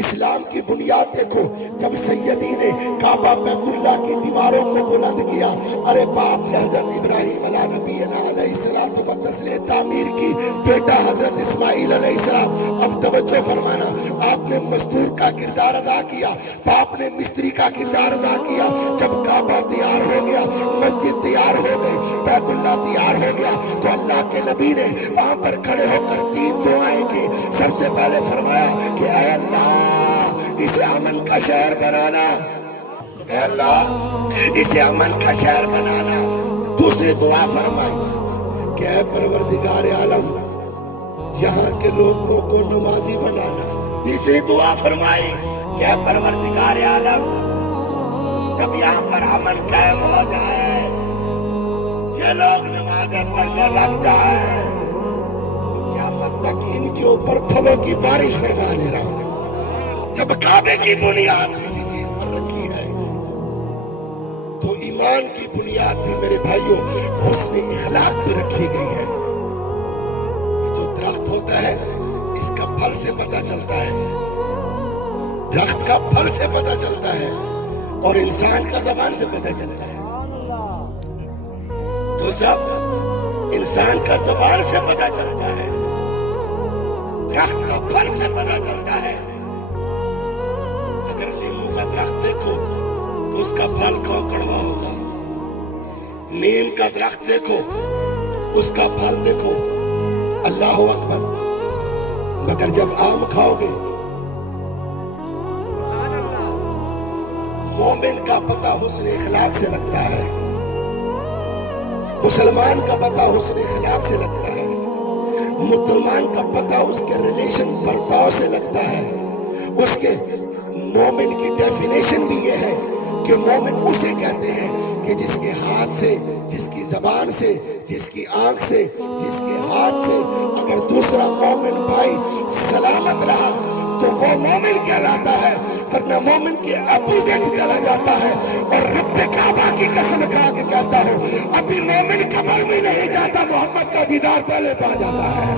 اسلام کی بنیاد دیکھو، جب سیدی نے کعبہ بیت اللہ کی دیواروں کو بلند کیا، ارے باپ نے حضرت ابراہیم علیہ نبی علیہ السلام نے تعمیر کی، بیٹا حضرت اسماعیل علیہ السلام۔ اب توجہ فرمانا، آپ نے مزدور کا کردار ادا کیا، باپ نے مستری کا کردار ادا کیا۔ جب کعبہ تیار ہو گیا، مسجد تیار ہو گئی، بیت اللہ تیار ہو گیا، تو اللہ کے نبی نے وہاں پر کھڑے ہو کر 3 دعائیں کی۔ سب سے پہلے فرمایا کہ اے اللہ اسے امن کا شہر بنانا، اے اللہ اسے امن کا شہر بنانا۔ دوسری دعا فرمائی کہ اے پروردگار عالم یہاں کے لوگوں کو نمازی بنانا۔ تیسری دعا فرمائی کہ اے پروردگار عالم جب یہاں پر امن قائم ہو جائے، یہ لوگ نمازیں پڑھنے لگ جائے، قیامت تک ان کے اوپر پھلوں کی بارش فرما دے رہا ہوں۔ جب کعبے کی بنیاد کسی چیز پر رکھی ہے تو ایمان کی بنیاد بھی میرے بھائیوں حسن اخلاق بھی رکھی گئی ہے۔ یہ جو درخت ہوتا ہے اس کا پھل سے پتہ چلتا ہے، درخت کا پھل سے پتہ چلتا ہے، اور انسان کا زبان سے پتہ چلتا ہے۔ تو سب انسان کا زبان سے پتہ چلتا ہے، درخت کا پھل سے پتہ چلتا ہے۔ اگر لیمو کا درخت دیکھو تو اس کا پھل کڑوا ہوگا، نیم کا درخت دیکھو اس کا پھل دیکھو اللہ اکبر، مگر جب آم کھاؤ گے مومن کا پتہ حسن اخلاق سے لگتا ہے، مسلمان کا پتہ حسن اخلاق سے لگتا ہے، مسلمان کا پتہ اس کے ریلیشن برتاؤ سے لگتا ہے۔ اس کے مومن کی ڈیفینیشن بھی یہ ہے کہ مومن اسے کہتے ہیں کہ جس کے ہاتھ سے، جس کی زبان سے، جس کی آنکھ سے، جس کے ہاتھ سے اگر دوسرا مومن بھائی سلامت رہا تو وہ مومن کہلاتا ہے، ورنہ مومن کے اپوزٹ چلا جاتا ہے۔ اور رب کعبہ کی قسم کھا کے کہتا ہوں ابھی مومن قبر میں نہیں جاتا، محمد کا دیدار پہلے پا جاتا ہے۔